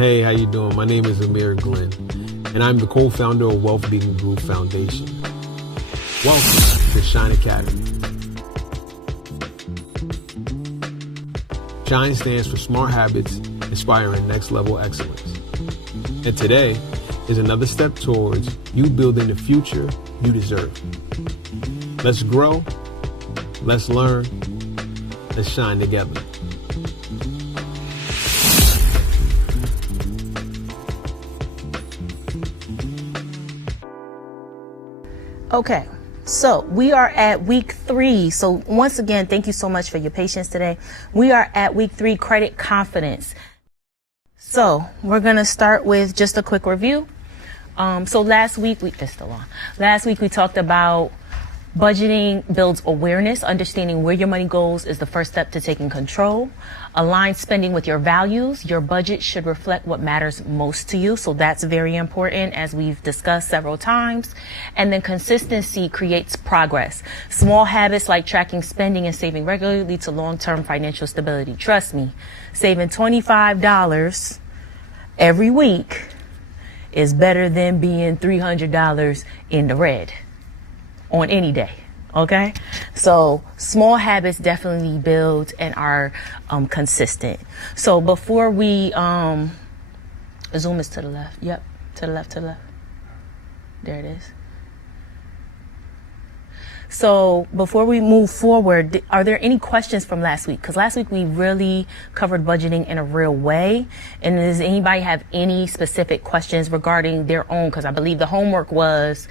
Hey, how you doing? My name is Amir Glenn, and I'm the co-founder of Wealth Beacon Group Foundation. Welcome to Shine Academy. Shine stands for Smart Habits, Inspiring Next Level Excellence. And today is another step towards you building the future you deserve. Let's grow, let's learn, let's shine together. Okay, so we are at week 3. So once again, thank you so much for your patience today. We are at week 3, credit confidence. So we're going to start with just a quick review. So last week we talked about budgeting builds awareness. Understanding where your money goes is the first step to taking control. Align spending with your values. Your budget should reflect what matters most to you. So that's very important, as we've discussed several times. And then consistency creates progress. Small habits like tracking spending and saving regularly lead to long-term financial stability. Trust me, saving $25 every week is better than being $300 in the red on any day. Okay, so small habits definitely build and are consistent. So before we zoom is to the left. Yep, to the left. There it is. So before we move forward, are there any questions from last week? Because last week we really covered budgeting in a real way. And does anybody have any specific questions regarding their own? Because I believe the homework was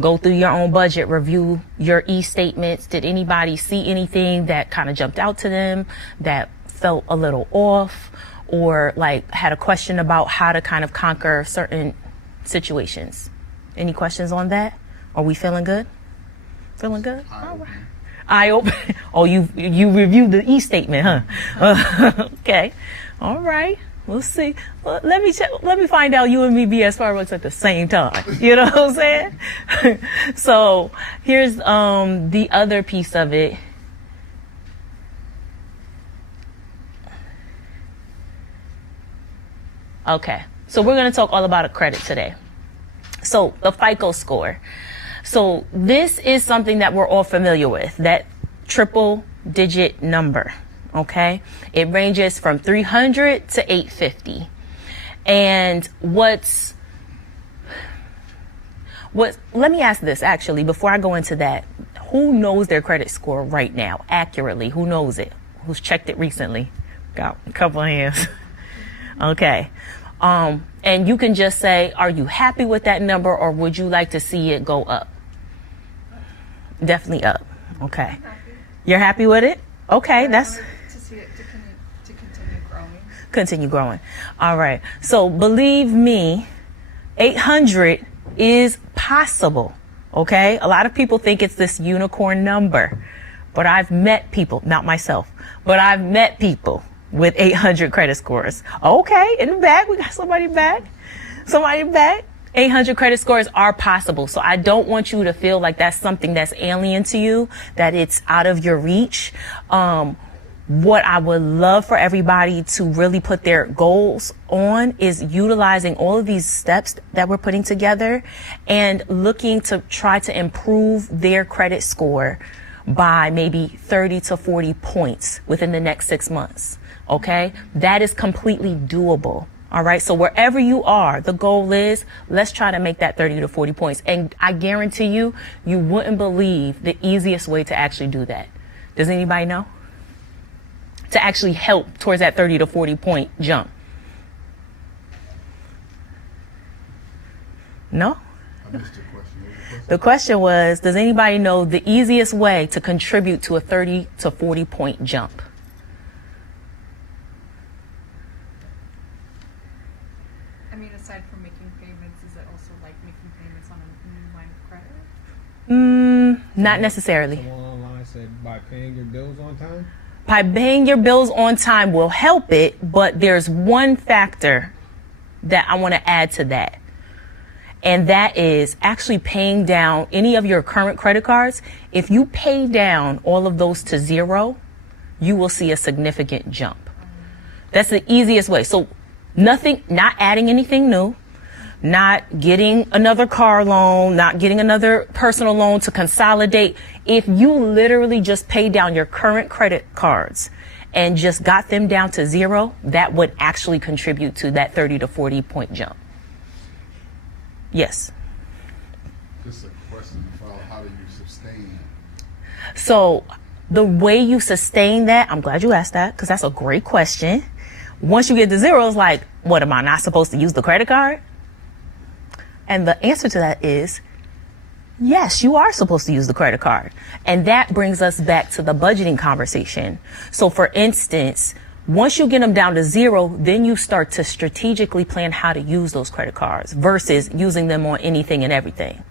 go through your own budget, review your e-statements. Did anybody see anything that kind of jumped out to them that felt a little off, or like had a question about how to kind of conquer certain situations? Any questions on that? Are we feeling good? Feeling good? All right. Eye open. Oh, you reviewed the e-statement, huh? Okay. All right. We'll see. Well, let me find out you and me be as far as at the same time. You know what I'm saying? So here's the other piece of it. Okay. So we're going to talk all about a credit today. So the FICO score. So this is something that we're all familiar with, that triple digit number. Okay, it ranges from 300 to 850. And let me ask this actually before I go into that. Who knows their credit score right now accurately? Who knows it? Who's checked it recently? Got a couple of hands. Okay. And you can just say, are you happy with that number, or would you like to see it go up? Definitely up. Okay. You're happy with it? Okay, that's continue growing. All right. So believe me, 800 is possible. Okay. A lot of people think it's this unicorn number, but I've met people, not myself, but I've met people with 800 credit scores. Okay. In the back, we got somebody back. 800 credit scores are possible. So I don't want you to feel like that's something that's alien to you, that it's out of your reach. What I would love for everybody to really put their goals on is utilizing all of these steps that we're putting together and looking to try to improve their credit score by maybe 30 to 40 points within the next 6 months. Okay. That is completely doable. All right. So wherever you are, the goal is, let's try to make that 30 to 40 points. And I guarantee you, you wouldn't believe the easiest way to actually do that. Does anybody know? To actually help towards that 30 to 40 point jump. No? I missed the question. The question was, does anybody know the easiest way to contribute to a 30 to 40 point jump? I mean, aside from making payments, is it also like making payments on a new line of credit? Not necessarily. Someone online said by paying your bills on time? By paying your bills on time will help it, but there's one factor that I want to add to that. And that is actually paying down any of your current credit cards. If you pay down all of those to 0, you will see a significant jump. That's the easiest way. So Nothing, not adding anything new, not getting another car loan, not getting another personal loan to consolidate. If you literally just pay down your current credit cards and just got them down to zero, that would actually contribute to that 30 to 40 point jump. Yes. Just a question about how do you sustain that? So the way you sustain that, I'm glad you asked that, because that's a great question. Once you get to zero, it's like, what, am I not supposed to use the credit card? And the answer to that is, yes, you are supposed to use the credit card. And that brings us back to the budgeting conversation. So for instance, once you get them down to zero, then you start to strategically plan how to use those credit cards versus using them on anything and everything.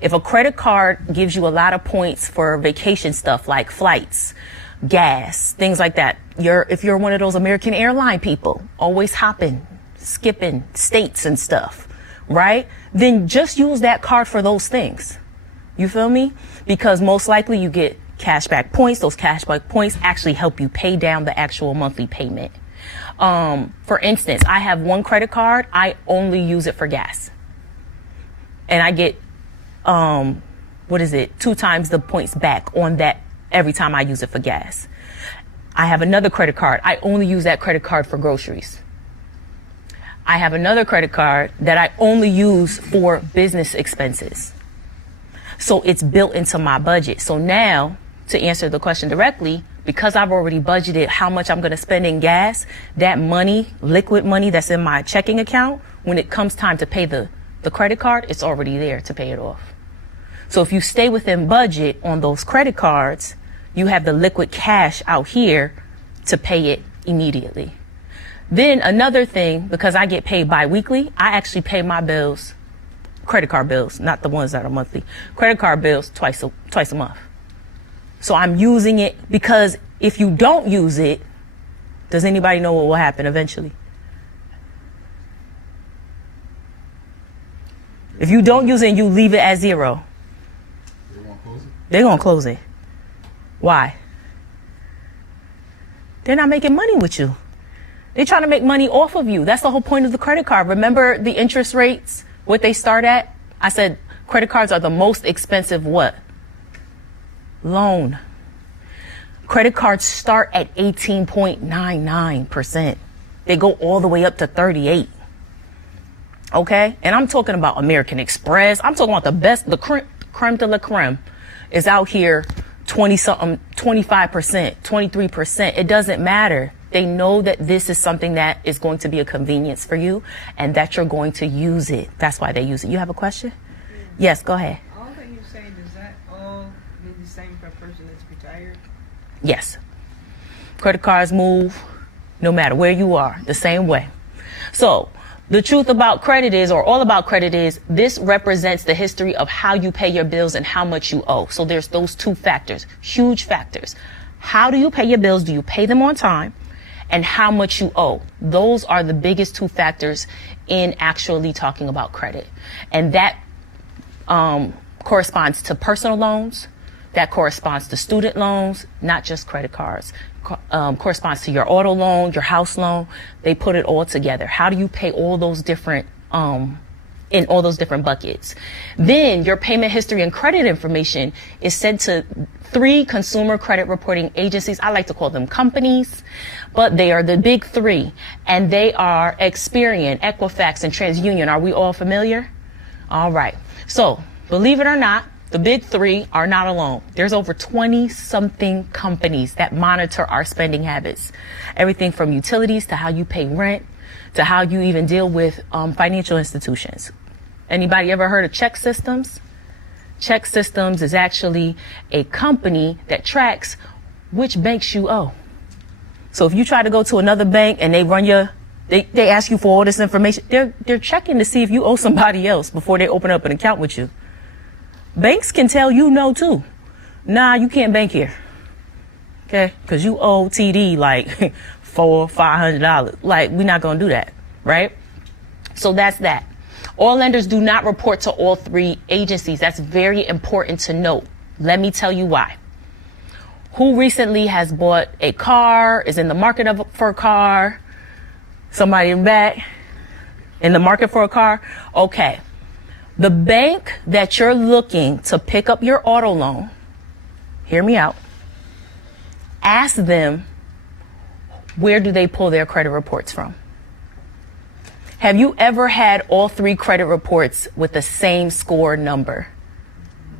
If a credit card gives you a lot of points for vacation stuff like flights, gas, things like that, if you're one of those American airline people, always hopping, skipping states and stuff, right? Then just use that card for those things. You feel me? Because most likely you get cashback points. Those cashback points actually help you pay down the actual monthly payment. For instance, I have one credit card. I only use it for gas. And I get, 2 times the points back on that every time I use it for gas. I have another credit card. I only use that credit card for groceries. I have another credit card that I only use for business expenses. So it's built into my budget. So now, to answer the question directly, because I've already budgeted how much I'm going to spend in gas, that money, liquid money that's in my checking account, when it comes time to pay the credit card, it's already there to pay it off. So if you stay within budget on those credit cards, you have the liquid cash out here to pay it immediately. Then another thing, because I get paid bi-weekly, I actually pay my bills, credit card bills, not the ones that are monthly, credit card bills twice a month. So I'm using it, because if you don't use it, does anybody know what will happen eventually? If you don't use it and you leave it at zero, They won't close it? they're going to close it. Why? They're not making money with you. They're trying to make money off of you. That's the whole point of the credit card. Remember the interest rates, what they start at? I said credit cards are the most expensive what? Loan. Credit cards start at 18.99%. They go all the way up to 38. Okay? And I'm talking about American Express. I'm talking about the best, the creme de la creme is out here 20-something, 25%, 23%. It doesn't matter. They know that this is something that is going to be a convenience for you and that you're going to use it. That's why they use it. You have a question? Yes, go ahead. All that you're saying, does that all be the same for a person that's retired? Yes. Credit cards move no matter where you are, the same way. So the truth about credit is, or all about credit is, this represents the history of how you pay your bills and how much you owe. So there's those two factors, huge factors. How do you pay your bills? Do you pay them on time? And how much you owe. Those are the biggest two factors in actually talking about credit. And that corresponds to personal loans. That corresponds to student loans, not just credit cards. Corresponds to your auto loan, your house loan. They put it all together. How do you pay all those different, in all those different buckets? Then your payment history and credit information is sent to 3 consumer credit reporting agencies. I like to call them companies, but they are the big 3, and they are Experian, Equifax, and TransUnion. Are we all familiar? All right. So believe it or not, the big 3 are not alone. There's over 20-something companies that monitor our spending habits. Everything from utilities to how you pay rent to how you even deal with financial institutions. Anybody ever heard of Check Systems? Check Systems is actually a company that tracks which banks you owe. So if you try to go to another bank and they run they ask you for all this information, they're checking to see if you owe somebody else before they open up an account with you. Banks can tell you no too. Nah, you can't bank here. Okay? Because you owe TD like $400-500. Like, we're not going to do that. Right? So that's that. All lenders do not report to all 3 agencies. That's very important to note. Let me tell you why. Who recently has bought a car, is in the market for a car? Somebody in the back? In the market for a car? Okay. The bank that you're looking to pick up your auto loan, hear me out, ask them, where do they pull their credit reports from? Have you ever had all 3 credit reports with the same score number?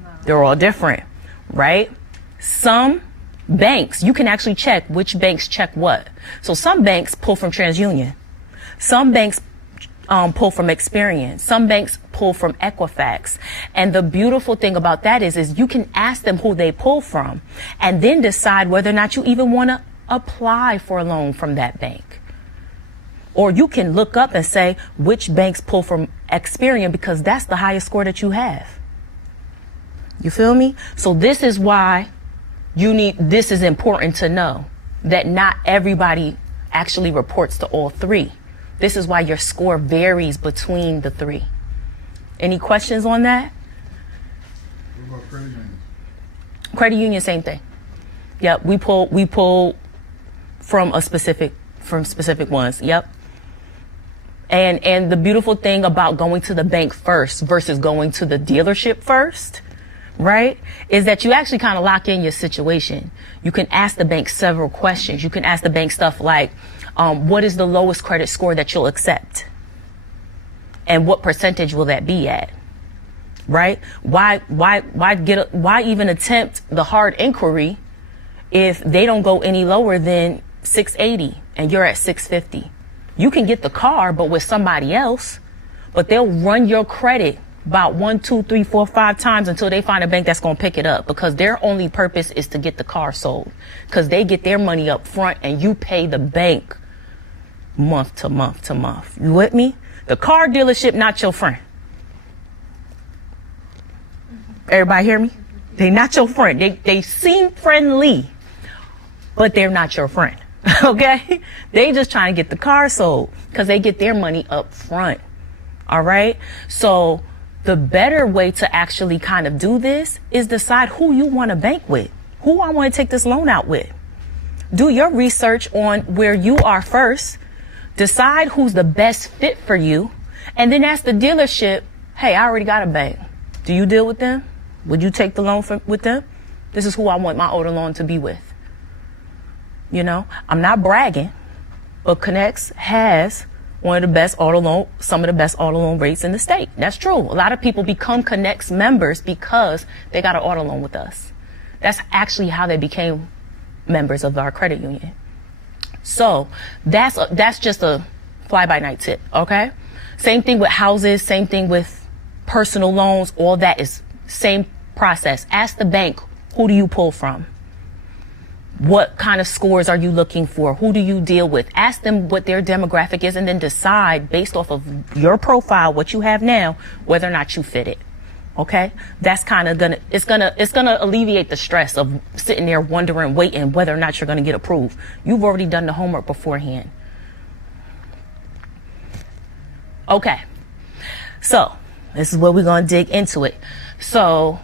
No. They're all different, right? Some banks, you can actually check which banks check what. So some banks pull from TransUnion. Some banks pull from Experian. Some banks pull from Equifax. And the beautiful thing about that is you can ask them who they pull from and then decide whether or not you even want to apply for a loan from that bank. Or you can look up and say which banks pull from Experian because that's the highest score that you have. You feel me? So this is why this is important to know that not everybody actually reports to all 3. This is why your score varies between the 3. Any questions on that? What about credit unions? Credit union, same thing. Yep, we pull from specific ones. Yep. And the beautiful thing about going to the bank first versus going to the dealership first, right, is that you actually kind of lock in your situation. You can ask the bank several questions. You can ask the bank stuff like, what is the lowest credit score that you'll accept? And what percentage will that be at? Right? Why even attempt the hard inquiry if they don't go any lower than 680 and you're at 650? You can get the car, but with somebody else, but they'll run your credit about 1, 2, 3, 4, 5 times until they find a bank that's going to pick it up, because their only purpose is to get the car sold, because they get their money up front and you pay the bank month to month to month. You with me? The car dealership, not your friend. Everybody hear me? They not your friend. They seem friendly, but they're not your friend. Okay? They just trying to get the car sold because they get their money up front. All right? So the better way to actually kind of do this is decide who you want to bank with, who I want to take this loan out with. Do your research on where you are first. Decide who's the best fit for you, and then ask the dealership, hey, I already got a bank. Do you deal with them? Would you take the loan with them? This is who I want my auto loan to be with. You know, I'm not bragging, but Connex has some of the best auto loan rates in the state. That's true. A lot of people become Connex members because they got an auto loan with us. That's actually how they became members of our credit union. So that's just a fly-by-night tip, okay? Same thing with houses, same thing with personal loans, all that is same process. Ask the bank, who do you pull from? What kind of scores are you looking for? Who do you deal with? Ask them what their demographic is and then decide based off of your profile, what you have now, whether or not you fit it. Okay? That's kind of it's gonna alleviate the stress of sitting there wondering, waiting whether or not you're gonna get approved. You've already done the homework beforehand. Okay. So this is where we're gonna dig into it. So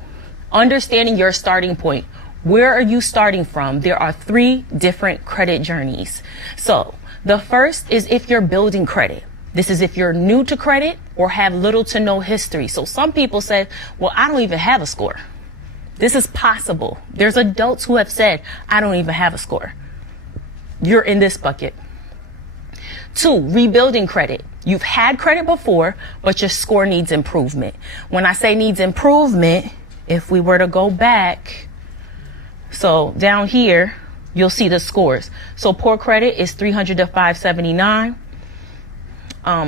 understanding your starting point. Where are you starting from? There are 3 different credit journeys. So the first is if you're building credit. This is if you're new to credit or have little to no history. So some people say, well, I don't even have a score. This is possible. There's adults who have said, I don't even have a score. You're in this bucket. 2, rebuilding credit. You've had credit before, but your score needs improvement. When I say needs improvement, if we were to go back, so down here, you'll see the scores. So poor credit is 300 to 579.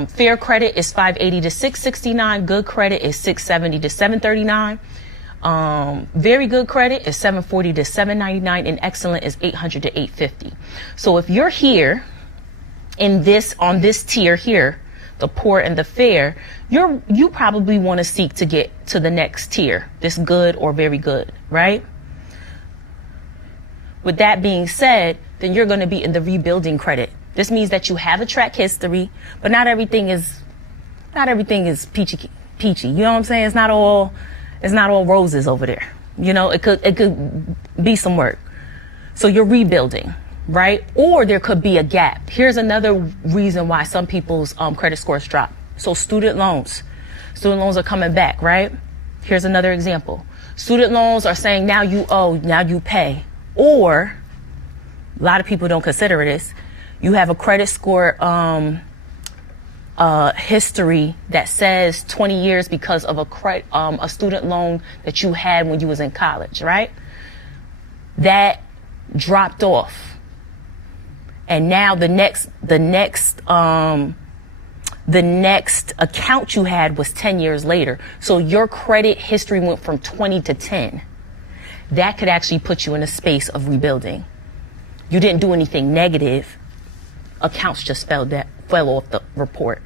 Fair credit is 580 to 669. Good credit is 670 to 739. Very good credit is 740 to 799, and excellent is 800 to 850. So if you're here on this tier here, the poor and the fair, you probably want to seek to get to the next tier, this good or very good, right? With that being said, then you're going to be in the rebuilding credit. This means that you have a track history, but not everything is peachy. You know what I'm saying? It's not all roses over there. You know, it could be some work. So you're rebuilding, right? Or there could be a gap. Here's another reason why some people's credit scores drop. So student loans. Student loans are coming back, right? Here's another example. Student loans are saying now you owe, now you pay. Or, a lot of people don't consider this, you have a credit score history that says 20 years because of a student loan that you had when you was in college, right? That dropped off. And now the next account you had was 10 years later. So your credit history went from 20 to 10. That could actually put you in a space of rebuilding. You didn't do anything negative. Accounts just fell off the report.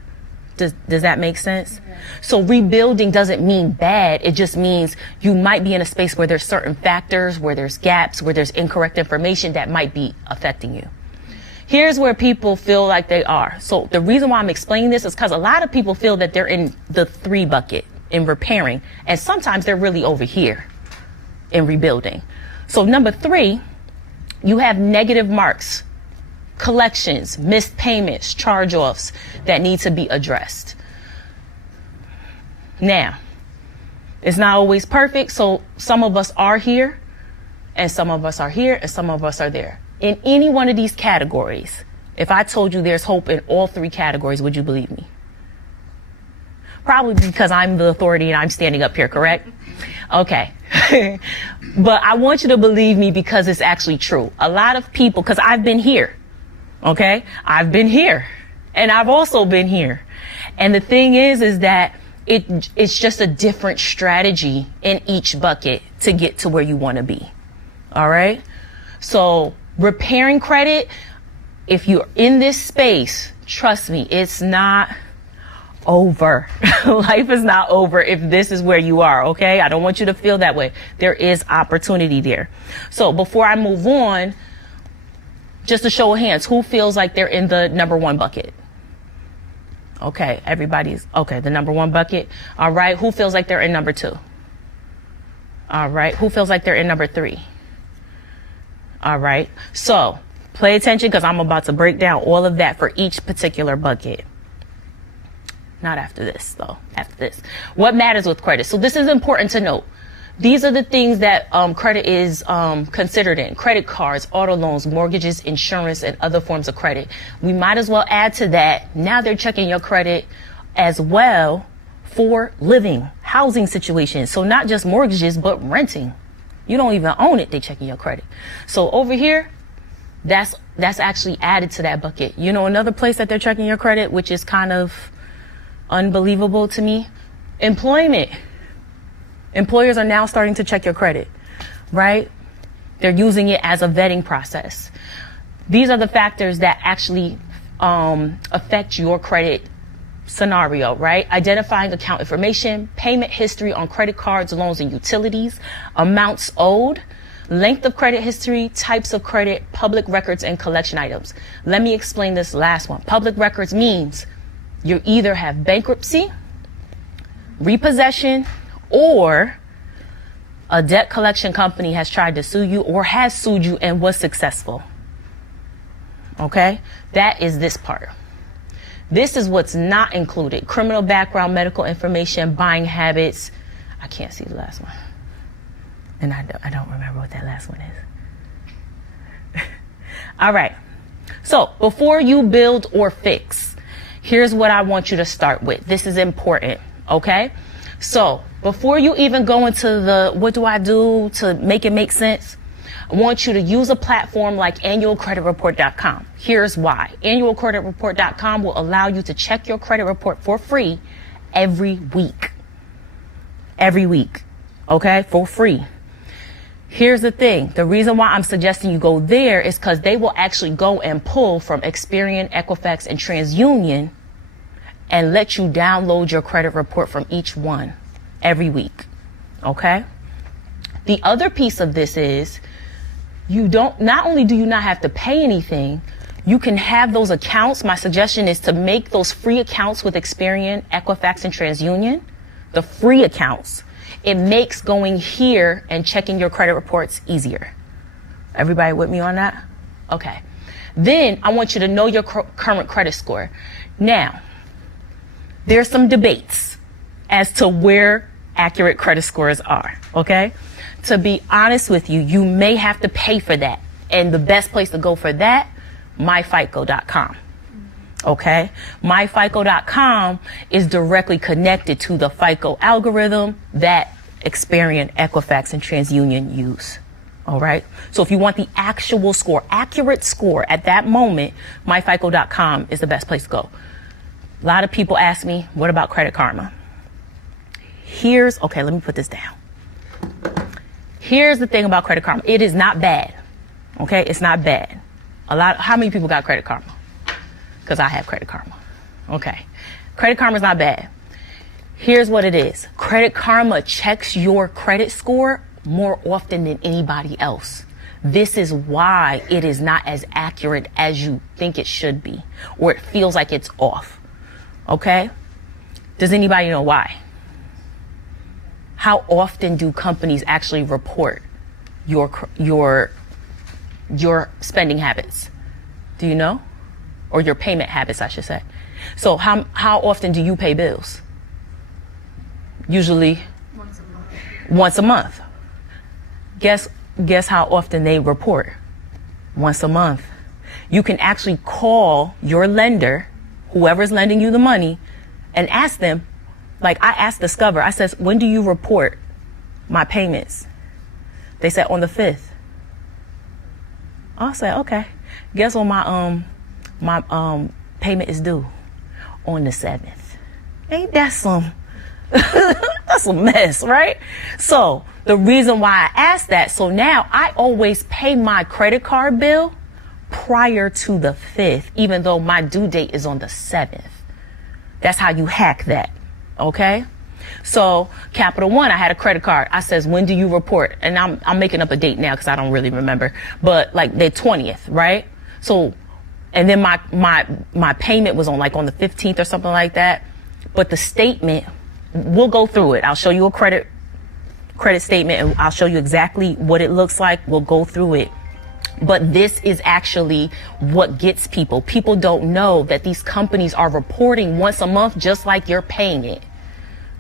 Does that make sense? Yeah. So rebuilding doesn't mean bad. It just means you might be in a space where there's certain factors, where there's gaps, where there's incorrect information that might be affecting you. Here's where people feel like they are. So the reason why I'm explaining this is because a lot of people feel that they're in the 3 bucket in repairing, and sometimes they're really over here in rebuilding. So number 3, you have negative marks, collections, missed payments, charge-offs that need to be addressed. Now, it's not always perfect, so some of us are here, and some of us are here, and some of us are there. In any one of these categories, if I told you there's hope in all 3 categories, would you believe me? Probably because I'm the authority and I'm standing up here, correct? Okay. But I want you to believe me because it's actually true. A lot of people, because I've been here, okay? I've been here, and I've also been here. And the thing is that it's just a different strategy in each bucket to get to where you want to be. All right? So repairing credit, if you're in this space, trust me, it's not over. Life is not over if this is where you are, okay? I don't want you to feel that way. There is opportunity there. So before I move on, just a show of hands, who feels like they're in the number 1 bucket? Okay, everybody's, okay, the number 1 bucket. All right, who feels like they're in number 2? All right, who feels like they're in number 3? All right, so pay attention because I'm about to break down all of that for each particular bucket. Not after this, though. After this. What matters with credit? So this is important to note. These are the things that credit is considered in. Credit cards, auto loans, mortgages, insurance, and other forms of credit. We might as well add to that. Now they're checking your credit as well for living, housing situations. So not just mortgages, but renting. You don't even own it, they checking your credit. So over here, that's actually added to that bucket. You know, another place that they're checking your credit, which is kind of unbelievable to me, employment. Employers are now starting to check your credit, right? They're using it as a vetting process. These are the factors that actually affect your credit scenario, right? Identifying account information, payment history on credit cards, loans, and utilities, amounts owed, length of credit history, types of credit, public records, and collection items. Let me explain this last one. Public records means you either have bankruptcy, repossession, or a debt collection company has tried to sue you or has sued you and was successful. Okay? That is this part. This is what's not included. Criminal background, medical information, buying habits. I can't see the last one. And I don't remember what that last one is. All right. So before you build or fix, here's what I want you to start with. This is important, okay? So before you even go into the what do I do to make it make sense, I want you to use a platform like annualcreditreport.com. Here's why. Annualcreditreport.com will allow you to check your credit report for free every week. Every week, okay? For free. Here's the thing. The reason why I'm suggesting you go there is because they will actually go and pull from Experian, Equifax, and TransUnion and let you download your credit report from each one every week. Okay? The other piece of this is not only do you not have to pay anything, you can have those accounts. My suggestion is to make those free accounts with Experian, Equifax, and TransUnion, the free accounts. It makes going here and checking your credit reports easier. Everybody with me on that? Okay. Then I want you to know your current credit score. Now, there's some debates as to where accurate credit scores are, okay? To be honest with you, you may have to pay for that. And the best place to go for that, myfico.com. Okay? Myfico.com is directly connected to the FICO algorithm that Experian, Equifax, and TransUnion use. All right? So if you want the actual score, accurate score at that moment, myfico.com is the best place to go. A lot of people ask me, what about Credit Karma? Okay, let me put this down. Here's the thing about Credit Karma. It is not bad. Okay? It's not bad. How many people got Credit Karma? Because I have Credit Karma. Okay. Credit Karma is not bad. Here's what it is. Credit Karma checks your credit score more often than anybody else. This is why it is not as accurate as you think it should be, or it feels like it's off. Okay? Does anybody know why? How often do companies actually report your spending habits? Do you know? Or your payment habits, I should say. So how often do you pay bills? Usually once a month. Guess how often they report? Once a month. You can actually call your lender, whoever's lending you the money, and ask them, like I asked Discover, I says, when do you report my payments? They said on the 5th. I said, okay. Guess when my payment is due? On the 7th. Ain't that some that's a mess, right? So the reason why I asked that, so now I always pay my credit card bill prior to the 5th, even though my due date is on the 7th. That's how you hack that. Okay? So Capital One, I had a credit card. I says, when do you report? And I'm making up a date now because I don't really remember, but like the 20th, right? So, and then my payment was on the 15th or something like that. But the statement, we'll go through it. I'll show you a credit statement and I'll show you exactly what it looks like. We'll go through it. But this is actually what gets people. People don't know that these companies are reporting once a month just like you're paying it.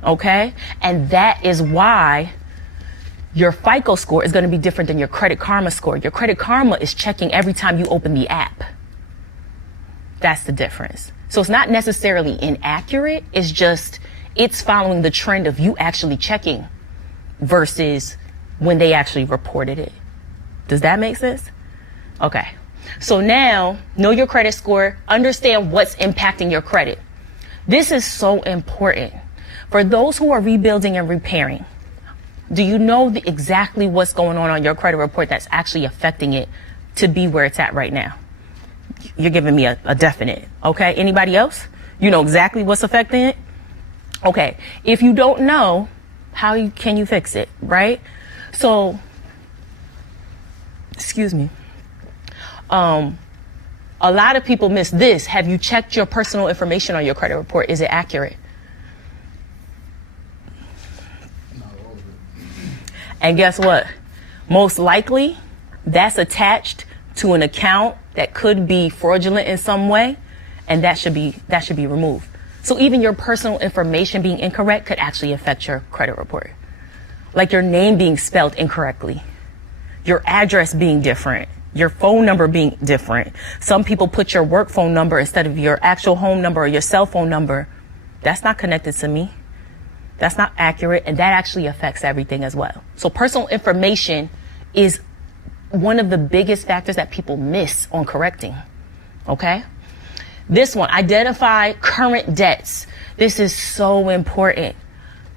Okay? And that is why your FICO score is going to be different than your Credit Karma score. Your Credit Karma is checking every time you open the app. That's the difference. So it's not necessarily inaccurate. It's just, it's following the trend of you actually checking versus when they actually reported it. Does that make sense? Okay. So now, know your credit score, understand what's impacting your credit. This is so important. For those who are rebuilding and repairing, do you know exactly what's going on your credit report that's actually affecting it to be where it's at right now? You're giving me a definite. Okay. Anybody else? You know exactly what's affecting it? Okay. If you don't know, how can you fix it? Right? So, excuse me. A lot of people miss this. Have you checked your personal information on your credit report? Is it accurate? And guess what? Most likely that's attached to an account that could be fraudulent in some way, and that should be removed. So even your personal information being incorrect could actually affect your credit report. Like your name being spelled incorrectly, your address being different, your phone number being different. Some people put your work phone number instead of your actual home number or your cell phone number. That's not connected to me. That's not accurate, and that actually affects everything as well. So personal information is one of the biggest factors that people miss on correcting. Okay? This one, identify current debts. This is so important.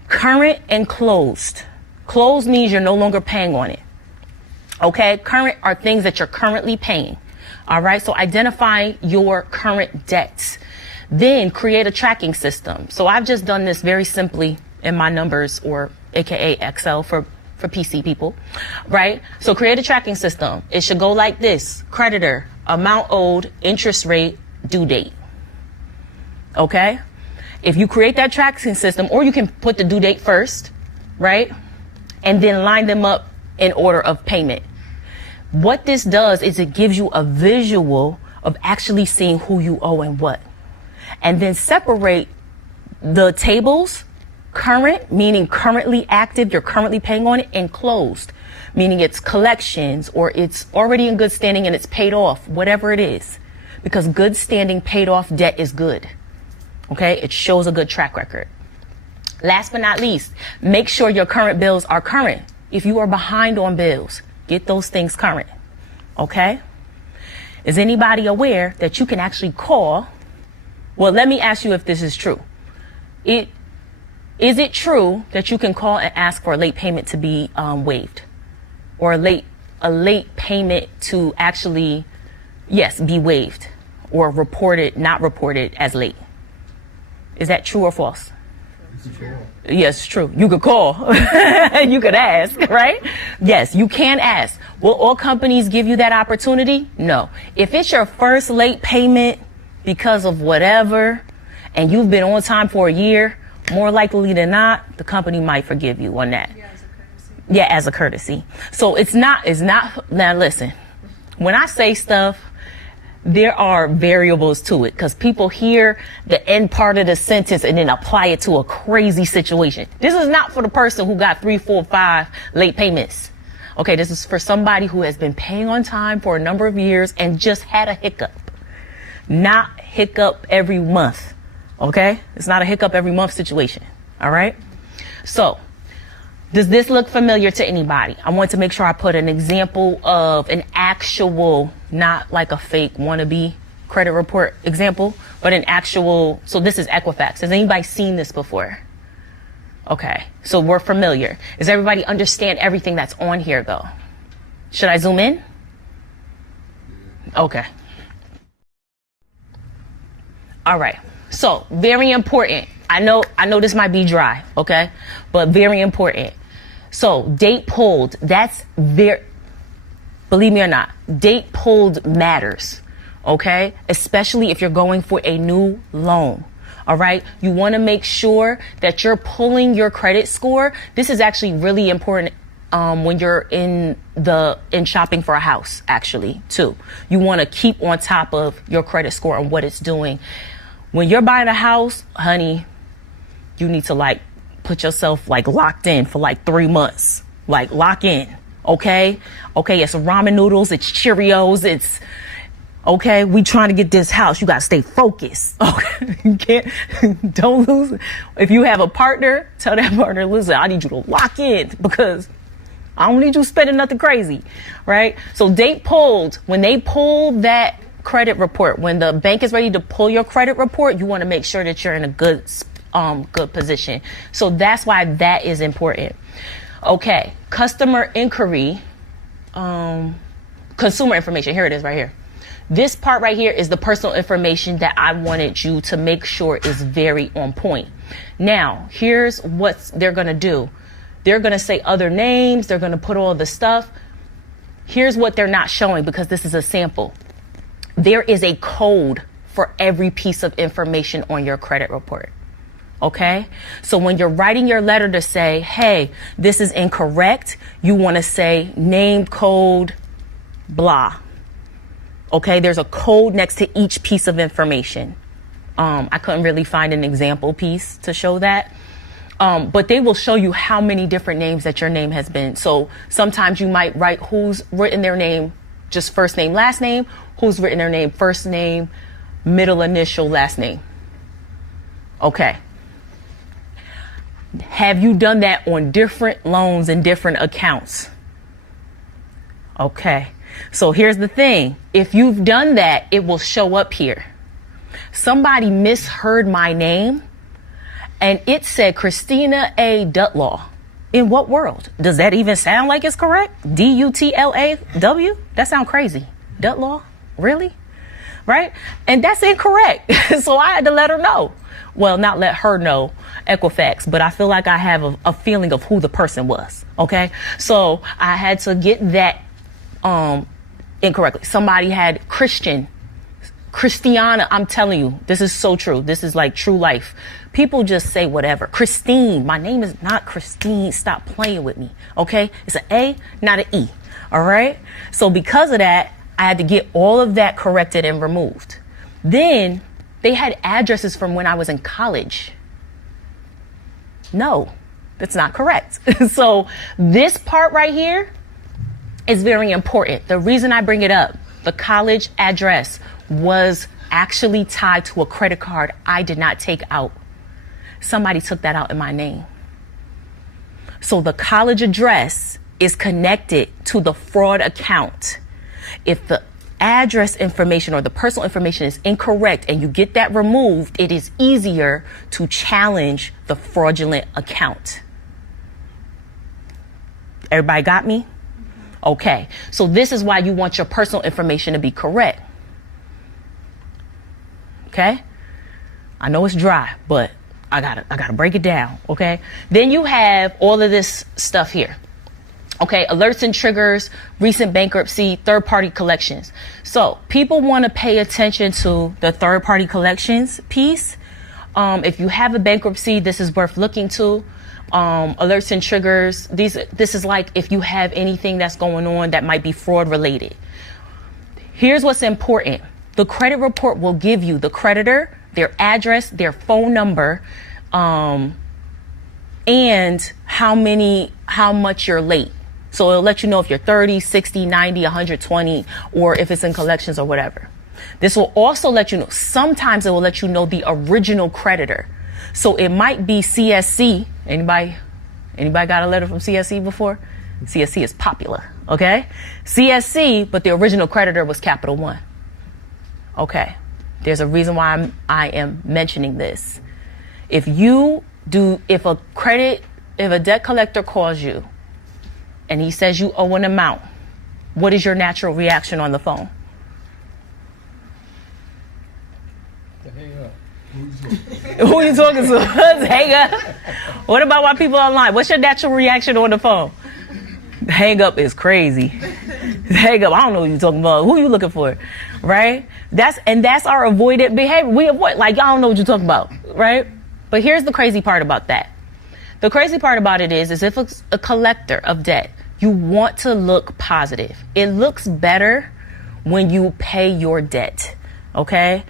Current and closed. Closed means you're no longer paying on it. Okay? Current are things that you're currently paying. All right? So identify your current debts. Then create a tracking system. So I've just done this very simply in my numbers, or AKA Excel for PC people, right? So create a tracking system. It should go like this: creditor, amount owed, interest rate, due date. Okay? If you create that tracking system, or you can put the due date first, right? And then line them up in order of payment. What this does is it gives you a visual of actually seeing who you owe and what. And then separate the tables, current, meaning currently active, you're currently paying on it, and closed, meaning it's collections or it's already in good standing and it's paid off, whatever it is. Because good standing paid off debt is good. Okay, it shows a good track record. Last but not least, make sure your current bills are current. If you are behind on bills, get those things current. Okay? Is anybody aware that you can actually call? Well, let me ask you if this is true. Is it true that you can call and ask for a late payment to be waived? Or a late payment to actually, yes, be waived or not reported as late? Is that true or false? Yes, it's true. You could call. You could ask, right? Yes, you can ask. Will all companies give you that opportunity? No. If it's your first late payment because of whatever, and you've been on time for a year, more likely than not, the company might forgive you on that. Yeah, as a courtesy. Yeah, as a courtesy. So it's not, now listen, when I say stuff, there are variables to it because people hear the end part of the sentence and then apply it to a crazy situation. This is not for the person who got 3, 4, 5 late payments. Okay, this is for somebody who has been paying on time for a number of years and just had a hiccup. Not hiccup every month. Okay, it's not a hiccup every month situation. All right. So does this look familiar to anybody? I want to make sure I put an example of an actual, not like a fake wannabe credit report example, but an actual. So this is Equifax. Has anybody seen this before? Okay, so we're familiar. Does everybody understand everything that's on here though? Should I zoom in? Okay. All right. So very important. I know this might be dry, okay? But very important. So date pulled, that's very, believe me or not, date pulled matters, okay? Especially if you're going for a new loan, all right? You want to make sure that you're pulling your credit score. This is actually really important when you're in shopping for a house, actually, too. You want to keep on top of your credit score and what it's doing. When you're buying a house, honey, you need to put yourself locked in for 3 months. Lock in. Okay? Okay, it's ramen noodles, it's Cheerios, it's okay, we trying to get this house. You gotta stay focused. Okay. You don't lose it. If you have a partner, tell that partner, listen, I need you to lock in because I don't need you spending nothing crazy. Right? So date pulled, when they pull that credit report, when the bank is ready to pull your credit report, you want to make sure that you're in a good position. So that's why that is important. Okay, customer inquiry, consumer information. Here it is right here. This part right here is the personal information that I wanted you to make sure is very on point. Now, here's what they're going to do. They're going to say other names. They're going to put all the stuff. Here's what they're not showing because this is a sample. There is a code for every piece of information on your credit report. Okay? So when you're writing your letter to say, hey, this is incorrect, you want to say name, code, blah. Okay? There's a code next to each piece of information. I couldn't really find an example piece to show that. But they will show you how many different names that your name has been. So sometimes you might write who's written their name, just first name, last name, who's written their name, first name, middle initial, last name. Okay. Have you done that on different loans and different accounts? Okay. So here's the thing. If you've done that, it will show up here. Somebody misheard my name and it said Christina A. Dutlaw. In what world? Does that even sound like it's correct? D-U-T-L-A-W? That sounds crazy. Dutlaw? Really? Right? And that's incorrect. So I had to let her know. Well, not let her know, Equifax, but I feel like I have a feeling of who the person was. Okay? So I had to get that incorrectly. Somebody had Christiana. I'm telling you, this is so true. This is like true life. People just say whatever. Christine. My name is not Christine. Stop playing with me. Okay? It's an A, not an E. All right? So because of that, I had to get all of that corrected and removed. Then they had addresses from when I was in college. No, that's not correct. So this part right here is very important. The reason I bring it up, the college address was actually tied to a credit card I did not take out. Somebody took that out in my name. So the college address is connected to the fraud account. If the address information or the personal information is incorrect and you get that removed, it is easier to challenge the fraudulent account. Everybody got me? Okay. So this is why you want your personal information to be correct. Okay? I know it's dry, but I gotta break it down. Okay? Then you have all of this stuff here. Okay, alerts and triggers, recent bankruptcy, third-party collections. So people want to pay attention to the third-party collections piece. If you have a bankruptcy, this is worth looking to. Alerts and triggers, this is like if you have anything that's going on that might be fraud related. Here's what's important. The credit report will give you the creditor, their address, their phone number, and how much you're late. So it'll let you know if you're 30, 60, 90, 120, or if it's in collections or whatever. This will also let you know, sometimes it will let you know the original creditor. So it might be CSC. Anybody got a letter from CSC before? CSC is popular, okay? CSC, but the original creditor was Capital One. Okay, there's a reason why I am mentioning this. If a debt collector calls you and he says you owe an amount, what is your natural reaction on the phone? Hang up. Who are you talking to? Hang up. What about why people online? What's your natural reaction on the phone? Hang up is crazy. Hang up. I don't know what you're talking about. Who are you looking for? Right? That's our avoided behavior. We avoid, like, I don't know what you're talking about. Right? But here's the crazy part about that. The crazy part about it is if it's a collector of debt, you want to look positive. It looks better when you pay your debt. Okay?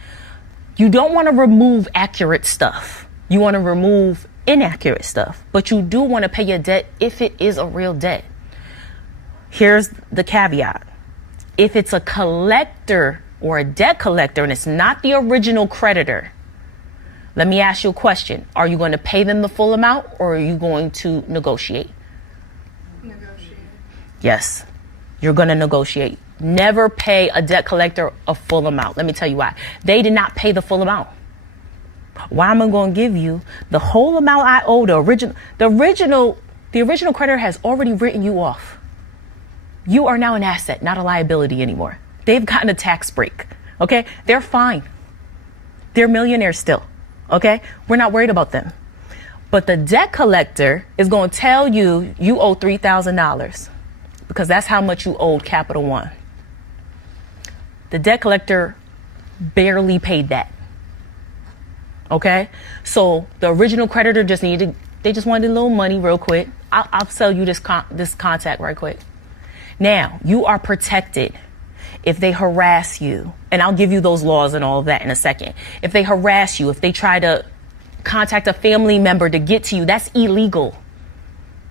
You don't want to remove accurate stuff. You want to remove inaccurate stuff. But you do want to pay your debt if it is a real debt. Here's the caveat. If it's a collector or a debt collector and it's not the original creditor, let me ask you a question. Are you going to pay them the full amount or are you going to negotiate? Negotiate. Yes, you're going to negotiate. Never pay a debt collector a full amount. Let me tell you why. They did not pay the full amount. Why am I going to give you the whole amount I owe? The original creditor has already written you off. You are now an asset, not a liability anymore. They've gotten a tax break. Okay, they're fine. They're millionaires still. Okay, we're not worried about them. But the debt collector is going to tell you you owe $3,000 because that's how much you owed Capital One. The debt collector barely paid that. Okay, so the original creditor just wanted a little money real quick. I'll sell you this contact right quick. Now you are protected if they harass you, and I'll give you those laws and all of that in a second. If they harass you, if they try to contact a family member to get to you, that's illegal.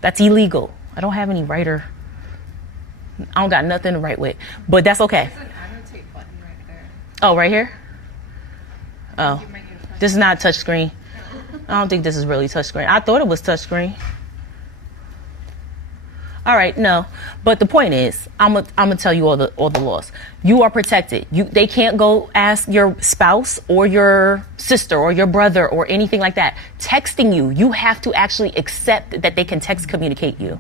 That's illegal. I don't have any writer. I don't got nothing to write with, but that's okay. There's an annotate button right there. Oh, right here? Oh, You might need to press this is not touch screen. I don't think this is really touch screen. I thought it was touch screen. All right, no. But the point is, I'm gonna tell you all the laws. You are protected. They can't go ask your spouse or your sister or your brother or anything like that. Texting you, you have to actually accept that they can text communicate you.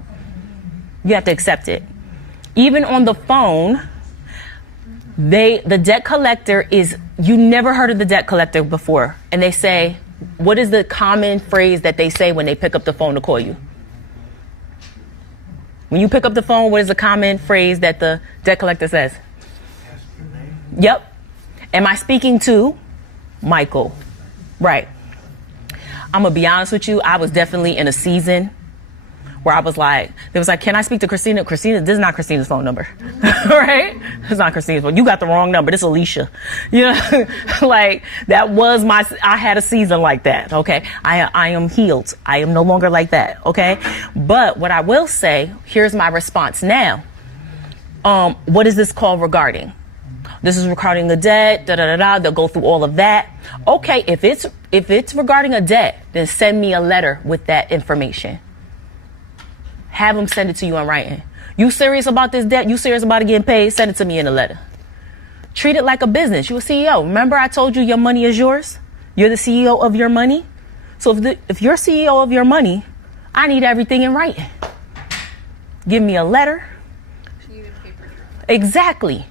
You have to accept it. Even on the phone, the debt collector is, you never heard of the debt collector before. And they say, what is the common phrase that they say when they pick up the phone to call you? When you pick up the phone, what is the common phrase that the debt collector says? Yep. Am I speaking to Michael? Right. I'm going to be honest with you. I was definitely in a season where I was like, they was like, can I speak to Christina? Christina, this is not Christina's phone number, right? It's not Christina's phone. You got the wrong number. This is Alicia. You know, like that was I had a season like that. Okay. I am healed. I am no longer like that. Okay. But what I will say, here's my response now. What is this call regarding? This is regarding the debt, They'll go through all of that. Okay, if it's regarding a debt, then send me a letter with that information. Have them send it to you in writing. You serious about this debt? You serious about it getting paid? Send it to me in a letter. Treat it like a business. You're a CEO. Remember I told you your money is yours? You're the CEO of your money. So if you're CEO of your money, I need everything in writing. Give me a letter. You need a paper trail. Exactly.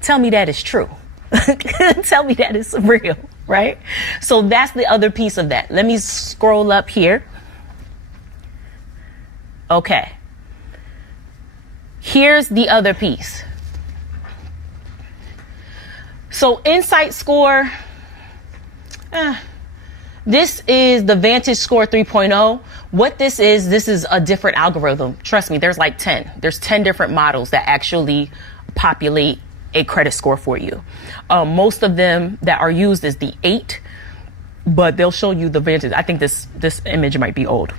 Tell me that is true. Tell me that is real, right? So that's the other piece of that. Let me scroll up here. Okay. Here's the other piece. So Insight Score, this is the Vantage Score 3.0. What this is a different algorithm. Trust me, there's like 10. There's 10 different models that actually populate a credit score for you. Most of them that are used is the 8, but they'll show you the Vantage. I think this image might be old.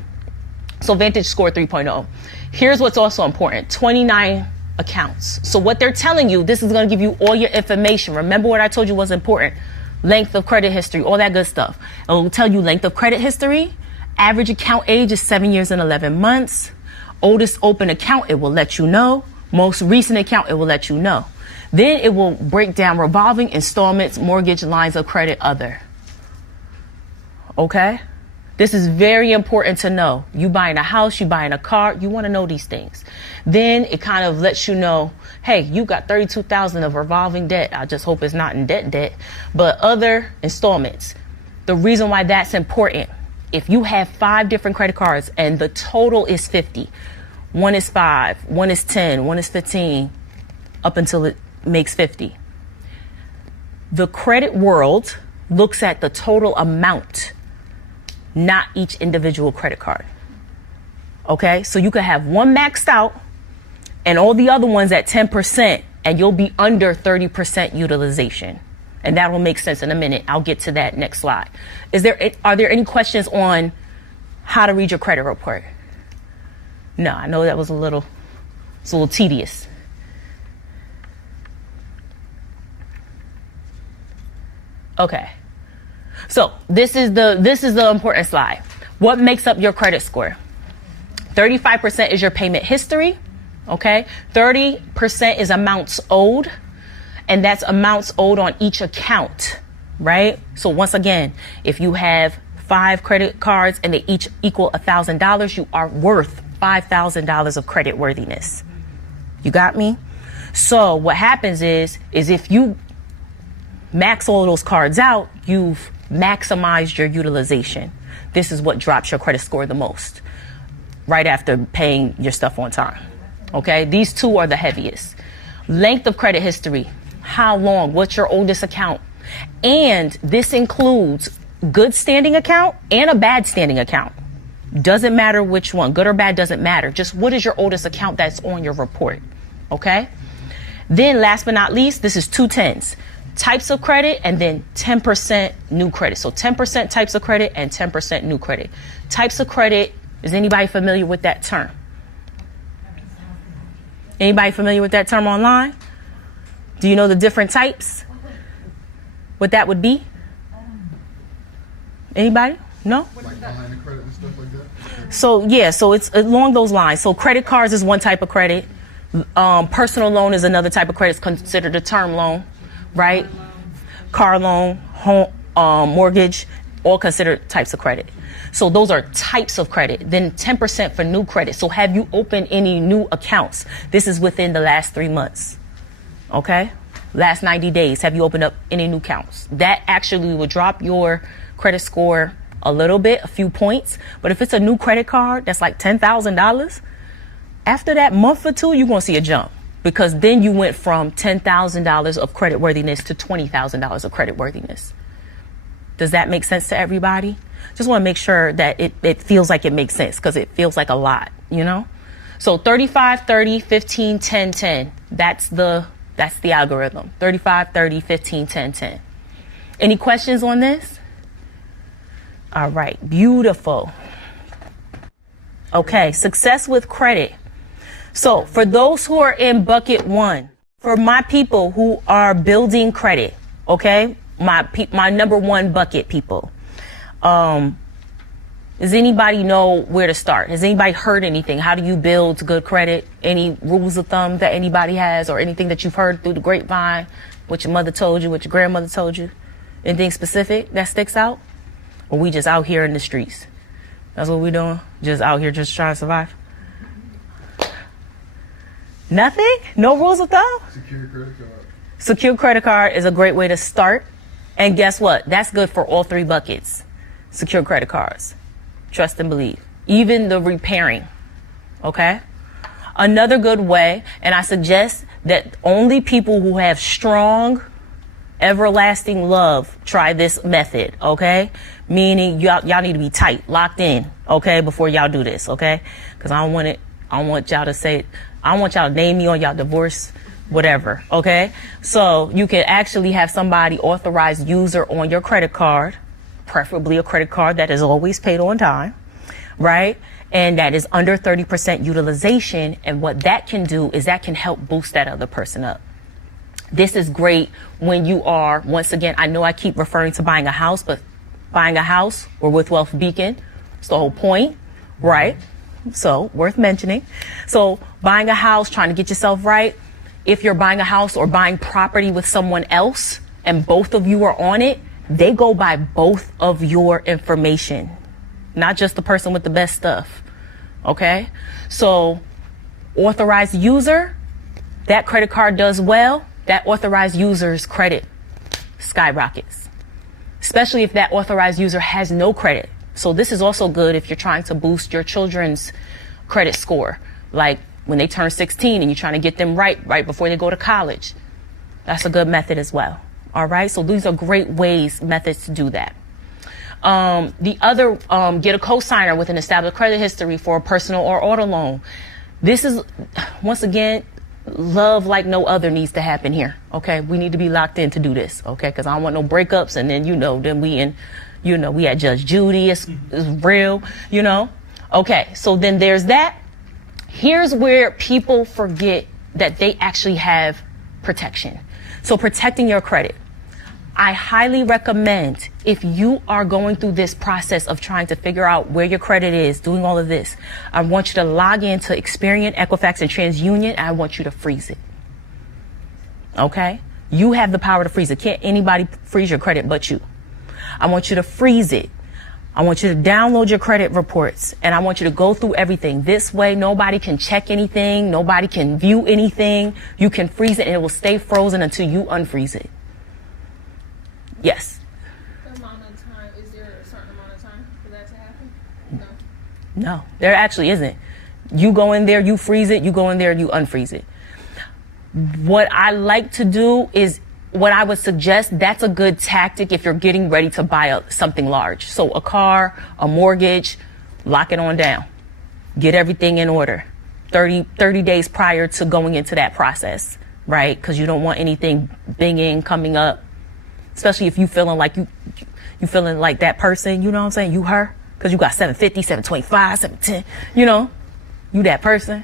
So Vantage Score 3.0. Here's what's also important. 29 accounts. So what they're telling you, this is going to give you all your information. Remember what I told you was important. Length of credit history, all that good stuff. It will tell you length of credit history. Average account age is 7 years and 11 months. Oldest open account, it will let you know. Most recent account, it will let you know. Then it will break down revolving, installments, mortgage, lines of credit, other. Okay? This is very important to know. You buying a house, you buying a car, you want to know these things. Then it kind of lets you know, hey, you got $32,000 of revolving debt. I just hope it's not in debt, but other installments. The reason why that's important, if you have 5 different credit cards and the total is 50, one is 5, one is 10, one is 15, up until it makes 50. The credit world looks at the total amount, not each individual credit card. Okay, so you could have one maxed out and all the other ones at 10%, and you'll be under 30% utilization. And that will make sense in a minute. I'll get to that next slide. Are there any questions on how to read your credit report? No, I know that was a little tedious. Okay. So this is the important slide. What makes up your credit score? 35% is your payment history. Okay. 30% is amounts owed. And that's amounts owed on each account, right? So once again, if you have 5 credit cards and they each equal $1,000, you are worth $5,000 of credit worthiness. You got me? So what happens is if you max all those cards out, you've maximized your utilization. This is what drops your credit score the most, right after paying your stuff on time. Okay, these 2 are the heaviest. Length of credit history, how long, what's your oldest account? And this includes good standing account and a bad standing account. Doesn't matter which one, good or bad doesn't matter. Just what is your oldest account that's on your report, okay? Then last but not least, this is 2 10s. Types of credit and then 10% new credit. So 10% types of credit and 10% new credit. Types of credit, is anybody familiar with that term? Anybody familiar with that term online? Do you know the different types? What that would be? Anybody? No? Like behind the credit and stuff like that? So yeah, so it's along those lines. So credit cards is one type of credit. Personal loan is another type of credit. It's considered a term loan, right? Car loan, home, mortgage, all considered types of credit. So those are types of credit. Then 10% for new credit. So have you opened any new accounts? This is within the last 3 months. Okay? Last 90 days. Have you opened up any new accounts? That actually will drop your credit score a little bit, a few points. But if it's a new credit card that's like $10,000, after that month or 2, you're going to see a jump. Because then you went from $10,000 of credit worthiness to $20,000 of credit worthiness. Does that make sense to everybody? Just want to make sure that it feels like it makes sense, because it feels like a lot, you know? So 35, 30, 15, 10, 10. That's the algorithm. 35, 30, 15, 10, 10. Any questions on this? All right, beautiful. Okay, success with credit. So for those who are in bucket 1, for my people who are building credit, okay, my number 1 bucket people, does anybody know where to start? Has anybody heard anything? How do you build good credit? Any rules of thumb that anybody has, or anything that you've heard through the grapevine, what your mother told you, what your grandmother told you? Anything specific that sticks out? Or we just out here in the streets? That's what we doing? Just out here just trying to survive? Nothing? No rules of thumb? Secure credit card. Secure credit card is a great way to start. And guess what? That's good for all 3 buckets. Secure credit cards. Trust and believe. Even the repairing. Okay? Another good way, and I suggest that only people who have strong, everlasting love try this method, okay? Meaning y'all need to be tight, locked in, okay, before y'all do this, okay? Because I don't want y'all to name me on y'all divorce, whatever, okay? So you can actually have somebody authorized user on your credit card, preferably a credit card that is always paid on time, right? And that is under 30% utilization. And what that can do is that can help boost that other person up. This is great when you are, once again, I know I keep referring to buying a house, but buying a house or with Wealth Beacon, it's the whole point, right? So worth mentioning. So buying a house, trying to get yourself right. If you're buying a house or buying property with someone else and both of you are on it, they go by both of your information, not just the person with the best stuff. Okay? So authorized user, that credit card does well, that authorized user's credit skyrockets, especially if that authorized user has no credit. So this is also good if you're trying to boost your children's credit score, like when they turn 16 and you're trying to get them right before they go to college. That's a good method as well. All right, so these are great methods to do that. The other, get a cosigner with an established credit history for a personal or auto loan. This is, once again, love like no other needs to happen here. Okay, we need to be locked in to do this. Okay, because I don't want no breakups, and then then we had Judge Judy. It's real, Okay, so then there's that. Here's where people forget that they actually have protection. So protecting your credit. I highly recommend, if you are going through this process of trying to figure out where your credit is, doing all of this, I want you to log into Experian, Equifax, and TransUnion, and I want you to freeze it. Okay? You have the power to freeze it. Can't anybody freeze your credit but you. I want you to freeze it. I want you to download your credit reports, and I want you to go through everything. This way, nobody can check anything. Nobody can view anything. You can freeze it, and it will stay frozen until you unfreeze it. Yes? The amount of time, is there a certain amount of time for that to happen? No, there actually isn't. You go in there, you freeze it. You go in there, you unfreeze it. What I like to do is, what I would suggest, that's a good tactic if you're getting ready to buy something large. So a car, a mortgage, lock it on down. Get everything in order 30 days prior to going into that process, right? Because you don't want anything binging coming up, especially if you feeling like you feeling like that person, you know what I'm saying? You her, because you got 750, 725, 710, you that person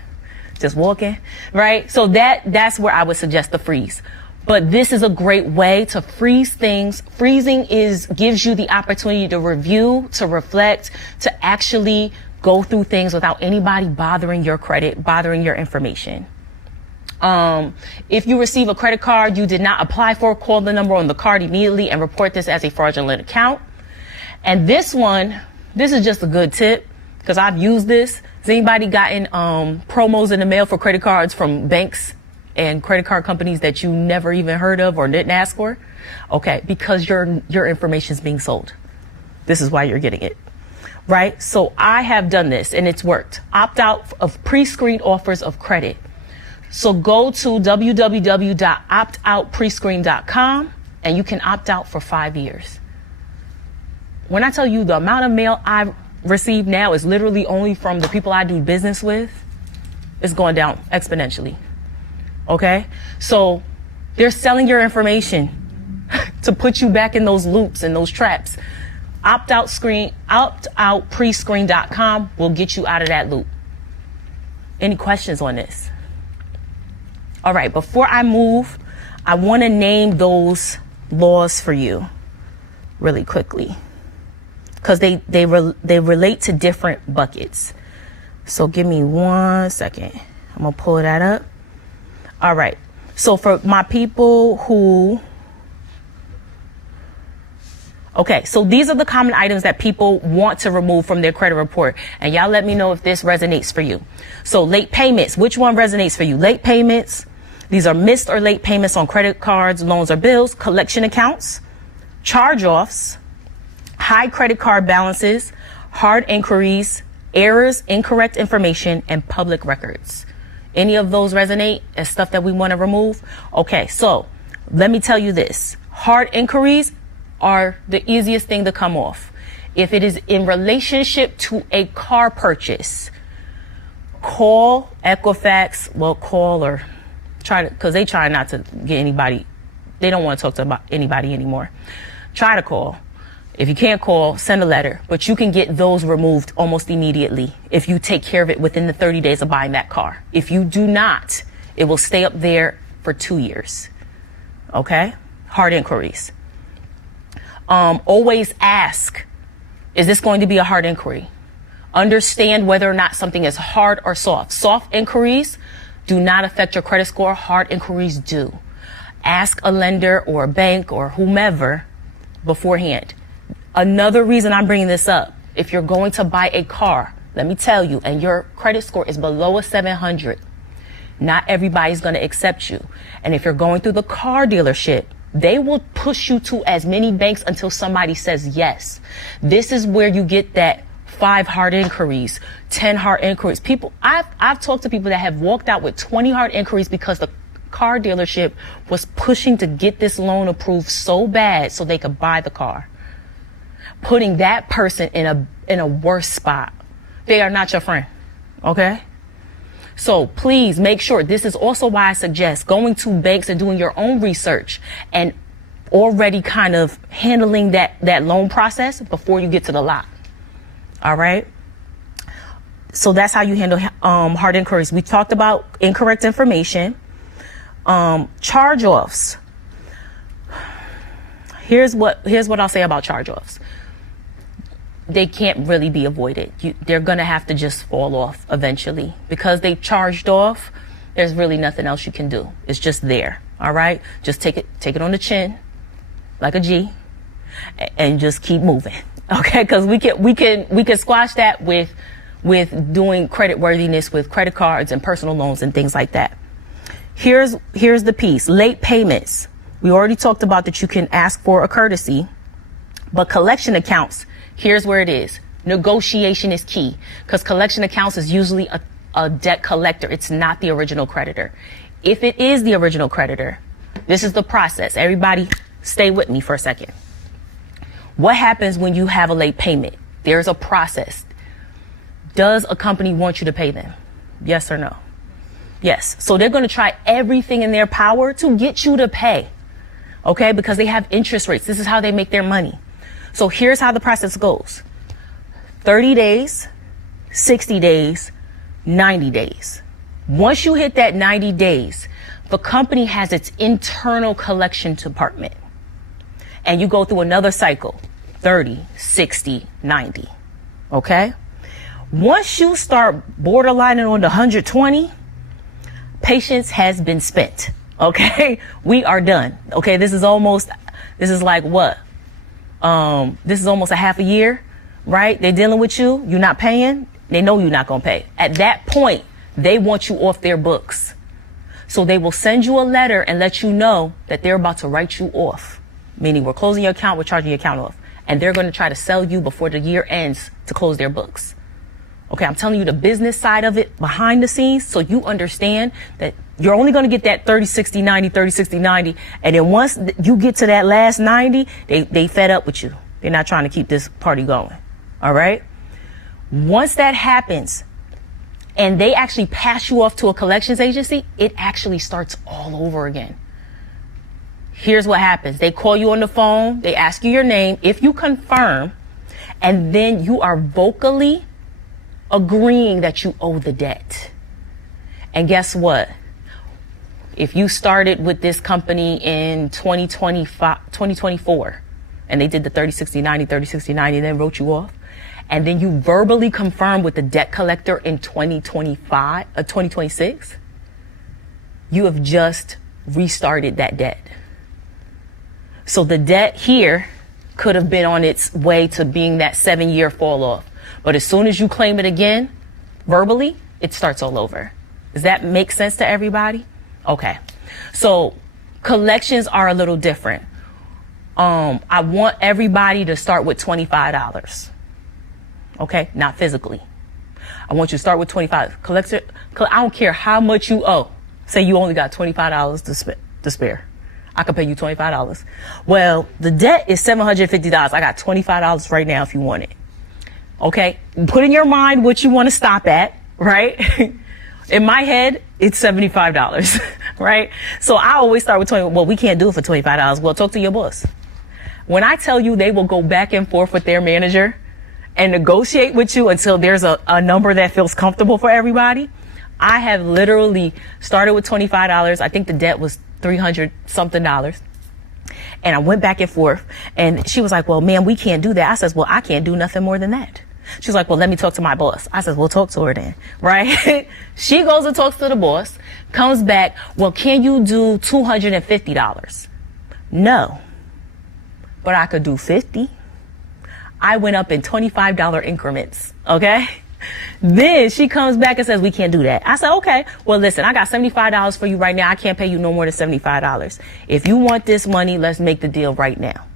just walking, right? So that's where I would suggest the freeze. But this is a great way to freeze things. Freezing gives you the opportunity to review, to reflect, to actually go through things without anybody bothering your credit, bothering your information. If you receive a credit card you did not apply for, call the number on the card immediately and report this as a fraudulent account. And this is just a good tip, because I've used this. Has anybody gotten promos in the mail for credit cards from banks and credit card companies that you never even heard of or didn't ask for? Okay, because your information is being sold. This is why you're getting it, right? So I have done this and it's worked. Opt out of pre-screened offers of credit. So go to www.optoutprescreen.com and you can opt out for 5 years. when I tell you the amount of mail I receive now is literally only from the people I do business with, it's going down exponentially. Okay? So they're selling your information to put you back in those loops and those traps. Optoutprescreen.com will get you out of that loop. Any questions on this? All right, before I move, I want to name those laws for you really quickly because they relate to different buckets. So give me 1 second. I'm going to pull that up. All right. So for my people who... Okay, so these are the common items that people want to remove from their credit report. And y'all let me know if this resonates for you. So late payments, which one resonates for you? Late payments. These are missed or late payments on credit cards, loans, or bills, collection accounts, charge-offs, high credit card balances, hard inquiries, errors, incorrect information, and public records. Any of those resonate as stuff that we want to remove? Okay, so let me tell you this. Hard inquiries are the easiest thing to come off. If it is in relationship to a car purchase, call Equifax, call or try to, because they try not to get anybody, they don't want to talk to anybody anymore. Try to call. If you can't call, send a letter, but you can get those removed almost immediately if you take care of it within the 30 days of buying that car. If you do not, it will stay up there for 2 years. Okay? Hard inquiries. Always ask, is this going to be a hard inquiry? Understand whether or not something is hard or soft. Soft inquiries do not affect your credit score. Hard inquiries do. Ask a lender or a bank or whomever beforehand. Another reason I'm bringing this up, if you're going to buy a car, let me tell you, and your credit score is below a 700, not everybody's going to accept you. And if you're going through the car dealership, they will push you to as many banks until somebody says yes. This is where you get that 5 hard inquiries, 10 hard inquiries. People, I've talked to people that have walked out with 20 hard inquiries because the car dealership was pushing to get this loan approved so bad so they could buy the car, putting that person in a worse spot. They are not your friend. Okay? So please make sure. This is also why I suggest going to banks and doing your own research and already kind of handling that loan process before you get to the lot. All right. So that's how you handle hard inquiries. We talked about incorrect information, charge-offs. Here's what I'll say about charge-offs. They can't really be avoided. They're going to have to just fall off eventually because they charged off. There's really nothing else you can do. It's just there. All right. Just take it on the chin like a G and just keep moving. Okay. Because we can squash that with doing credit worthiness with credit cards and personal loans and things like that. Here's the piece. Late payments. We already talked about that you can ask for a courtesy, but collection accounts, here's where it is. Negotiation is key because collection accounts is usually a debt collector. It's not the original creditor. If it is the original creditor, this is the process. Everybody stay with me for a second. What happens when you have a late payment? There's a process. Does a company want you to pay them? Yes or no? Yes. So they're going to try everything in their power to get you to pay. Okay? Because they have interest rates. This is how they make their money. So here's how the process goes. 30 days, 60 days, 90 days. Once you hit that 90 days, the company has its internal collection department. And you go through another cycle, 30, 60, 90. Okay? Once you start borderlining on the 120, patience has been spent. Okay? We are done. Okay? This is like what? This is almost a half a year, right? They're dealing with you. You're not paying. They know you're not going to pay. At that point, they want you off their books. So they will send you a letter and let you know that they're about to write you off, meaning we're closing your account, we're charging your account off. And they're going to try to sell you before the year ends to close their books. Okay, I'm telling you the business side of it behind the scenes so you understand that you're only going to get that 30, 60, 90, 30, 60, 90. And then once you get to that last 90, they fed up with you. They're not trying to keep this party going. All right. Once that happens and they actually pass you off to a collections agency, it actually starts all over again. Here's what happens. They call you on the phone. They ask you your name. If you confirm, and then you are vocally agreeing that you owe the debt. And guess what? If you started with this company in 2024, and they did the 30-60-90, 30-60-90, then wrote you off, and then you verbally confirm with the debt collector in 2026, you have just restarted that debt. So the debt here could have been on its way to being that 7-year fall off. But as soon as you claim it again, verbally, it starts all over. Does that make sense to everybody? Okay. So collections are a little different. I want everybody to start with $25. Okay? Not physically. I want you to start with $25. Collector, I don't care how much you owe. Say you only got $25 to spare. I could pay you $25. Well, the debt is $750. I got $25 right now if you want it. Okay? Put in your mind what you want to stop at, right? In my head, it's $75, right? So I always start with 20. Well, we can't do it for $25. Well, talk to your boss. When I tell you they will go back and forth with their manager and negotiate with you until there's a number that feels comfortable for everybody, I have literally started with $25. I think the debt was $300 something. And I went back and forth and she was like, well, ma'am, we can't do that. I says, well, I can't do nothing more than that. She's like, well, let me talk to my boss. I says, well, talk to her then, right? She goes and talks to the boss, comes back. Well, can you do $250? No, but I could do 50. I went up in $25 increments. Okay. Then she comes back and says, we can't do that. I said, okay, well, listen, I got $75 for you right now. I can't pay you no more than $75. If you want this money, let's make the deal right now.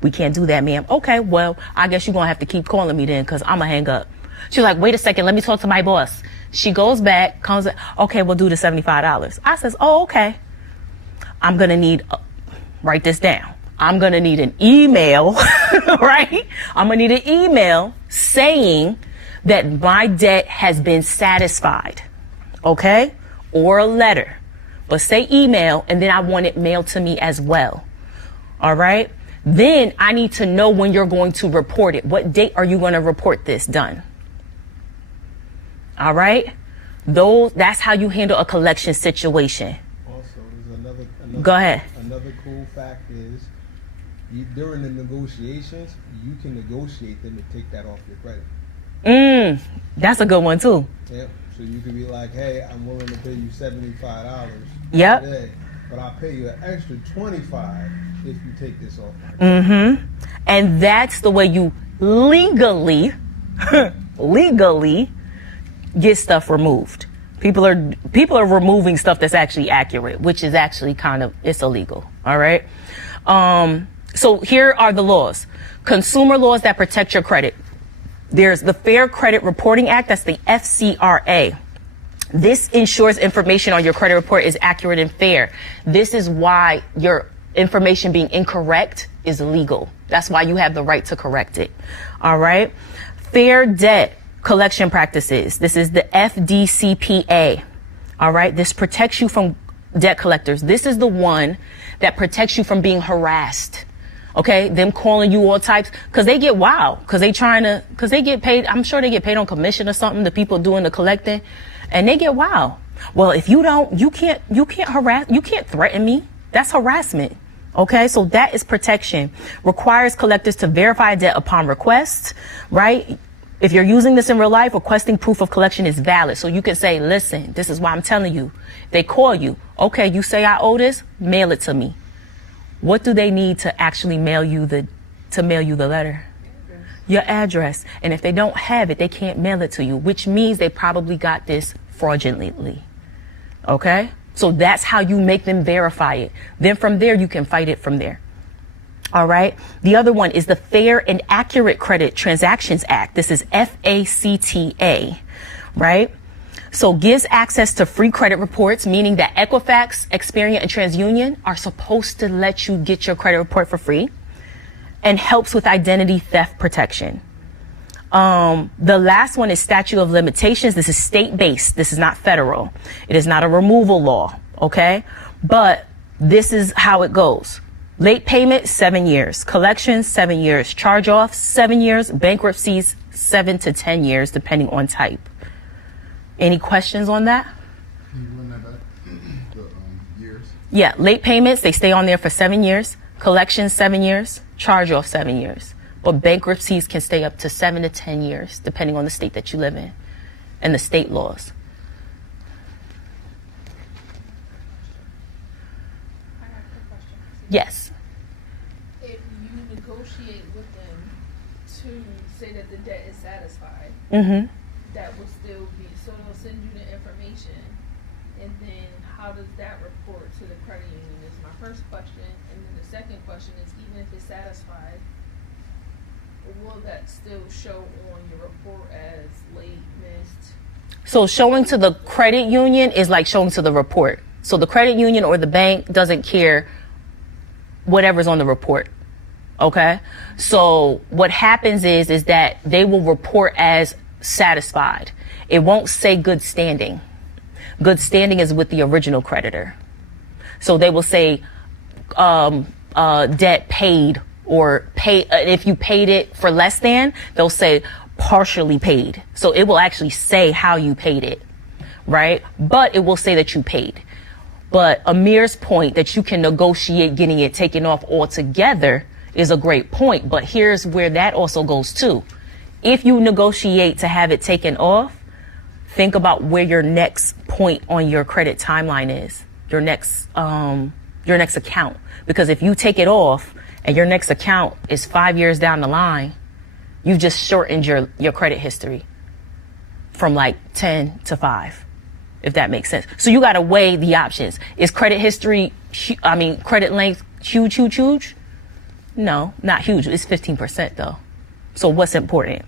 We can't do that, ma'am. Okay, well, I guess you're going to have to keep calling me then because I'm going to hang up. She's like, wait a second, let me talk to my boss. She goes back, comes, okay, we'll do the $75. I says, oh, okay. I'm going to need, write this down. I'm going to need an email, right? I'm going to need an email saying that my debt has been satisfied, okay? Or a letter, but say email, and then I want it mailed to me as well, all right? Then I need to know when you're going to report it. What date are you going to report this done? All right? That's how you handle a collection situation. Also, there's another Go ahead. Another cool fact is, during the negotiations, you can negotiate them to take that off your credit. That's a good one too. Yep. So you could be like, hey, I'm willing to pay you $75 Yep. today, but I'll pay you an extra $25 if you take this off my credit. And that's the way you legally get stuff removed. People are removing stuff that's actually accurate, which is actually it's illegal. All right. So here are the laws. Consumer laws that protect your credit. There's the Fair Credit Reporting Act. That's the FCRA. This ensures information on your credit report is accurate and fair. This is why your information being incorrect is illegal. That's why you have the right to correct it. All right. Fair debt collection practices. This is the FDCPA. All right. This protects you from debt collectors. This is the one that protects you from being harassed. Okay, them calling you all types, because they get wild, because they get paid. I'm sure they get paid on commission or something, the people doing the collecting, and they get wild. Well, if you don't, you can't harass, you can't threaten me. That's harassment. Okay, so that is protection. Requires collectors to verify debt upon request, right? If you're using this in real life, requesting proof of collection is valid. So you can say, listen, this is why I'm telling you. They call you. Okay, you say I owe this, mail it to me. What do they need to actually mail you the letter? Your address. And if they don't have it, they can't mail it to you, which means they probably got this fraudulently. Okay? So that's how you make them verify it. Then from there, you can fight it from there. All right. The other one is the Fair and Accurate Credit Transactions Act. This is FACTA, right? So gives access to free credit reports, meaning that Equifax, Experian, and TransUnion are supposed to let you get your credit report for free. and helps with identity theft protection. The last one is statute of limitations. This is state-based. This is not federal. It is not a removal law, okay? But this is how it goes. Late payment, 7 years. Collections, 7 years. Charge-offs, 7 years. Bankruptcies, 7 to 10 years, depending on type. Any questions on that? Can you run that back? The years? Yeah, late payments, they stay on there for 7 years. Collections, 7 years. Charge-off, 7 years. But bankruptcies can stay up to 7 to 10 years, depending on the state that you live in and the state laws. I have a question. Yes. If you negotiate with them to say that the debt is satisfied, Mm-hmm. that will still be, so they'll send you the information, and then how does that report to the credit union is my first question. And then the second question is, even if it's satisfied, will that still show on your report as late, missed? So showing to the credit union is like showing to the report. So the credit union or the bank doesn't care whatever's on the report. Okay? So what happens is that they will report as satisfied. It won't say good standing. Good standing is with the original creditor. So they will say debt paid, or pay, if you paid it for less than, they'll say partially paid. So it will actually say how you paid it, right? But it will say that you paid. But Amir's point that you can negotiate getting it taken off altogether is a great point. But here's where that also goes too. If you negotiate to have it taken off, think about where your next point on your credit timeline is, your next account. Because if you take it off and your next account is 5 years down the line, you've just shortened your credit history from like 10 to 5, if that makes sense. So you got to weigh the options. Is credit history, credit length huge? No, not huge. It's 15% though. So what's important?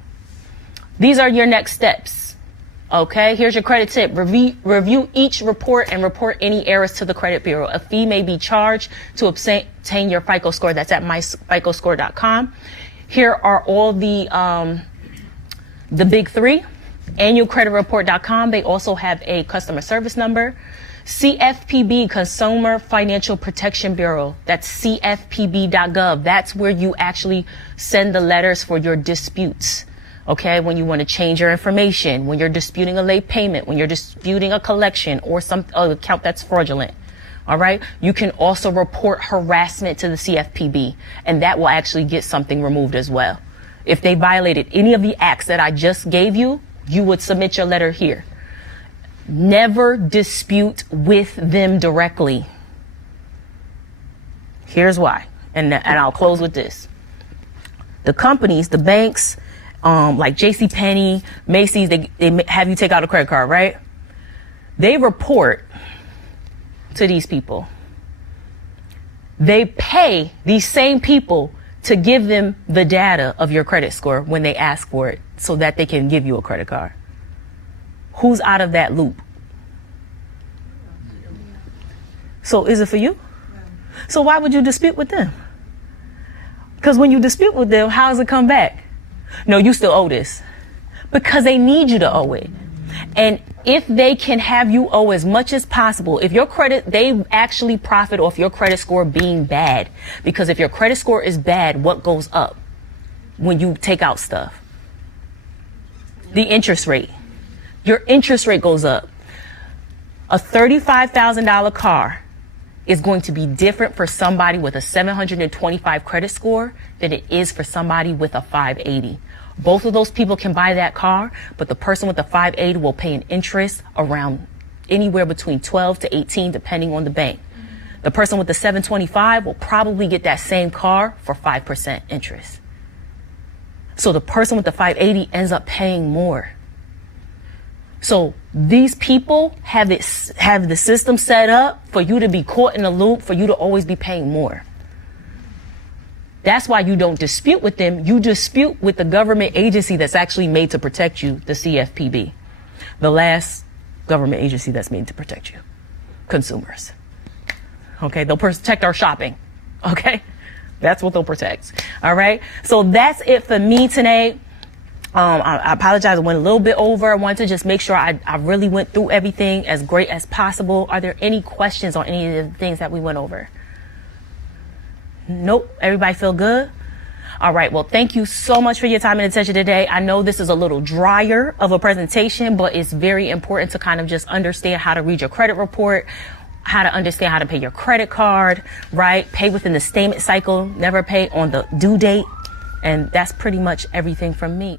These are your next steps. Okay, here's your credit tip. Review each report and report any errors to the credit bureau. A fee may be charged to obtain your FICO score. That's at myficoscore.com. Here are all the big three. Annualcreditreport.com. They also have a customer service number. CFPB, Consumer Financial Protection Bureau. That's cfpb.gov. That's where you actually send the letters for your disputes. Okay, when you want to change your information, when you're disputing a late payment, when you're disputing a collection or some account that's fraudulent. All right, you can also report harassment to the CFPB, and that will actually get something removed as well. If they violated any of the acts that I just gave you, you would submit your letter here. Never dispute with them directly. Here's why, and I'll close with this. The companies, the banks, like JCPenney, Macy's, they have you take out a credit card, right? They report to these people. They pay these same people to give them the data of your credit score when they ask for it so that they can give you a credit card. Who's out of that loop? So is it for you? So why would you dispute with them? Because when you dispute with them, how does it come back? No, you still owe this. Because they need you to owe it. And if they can have you owe as much as possible, if your credit, they actually profit off your credit score being bad. Because if your credit score is bad, what goes up when you take out stuff? The interest rate. Your interest rate goes up. A $35,000 car is going to be different for somebody with a 725 credit score than it is for somebody with a 580. Both of those people can buy that car, but the person with the 580 will pay an interest around anywhere between 12 to 18, depending on the bank. The person with the 725 will probably get that same car for 5% interest. So the person with the 580 ends up paying more. So these people have the system set up for you to be caught in a loop, for you to always be paying more. That's why you don't dispute with them. You dispute with the government agency that's actually made to protect you, the CFPB. The last government agency that's made to protect you. Consumers. Okay, they'll protect our shopping. Okay? That's what they'll protect. All right. So that's it for me today. I apologize. I went a little bit over. I wanted to just make sure I really went through everything as great as possible. Are there any questions on any of the things that we went over? Nope. Everybody feel good? All right. Well, thank you so much for your time and attention today. I know this is a little drier of a presentation, but it's very important to kind of just understand how to read your credit report, how to understand how to pay your credit card, right? Pay within the statement cycle, never pay on the due date. And that's pretty much everything from me.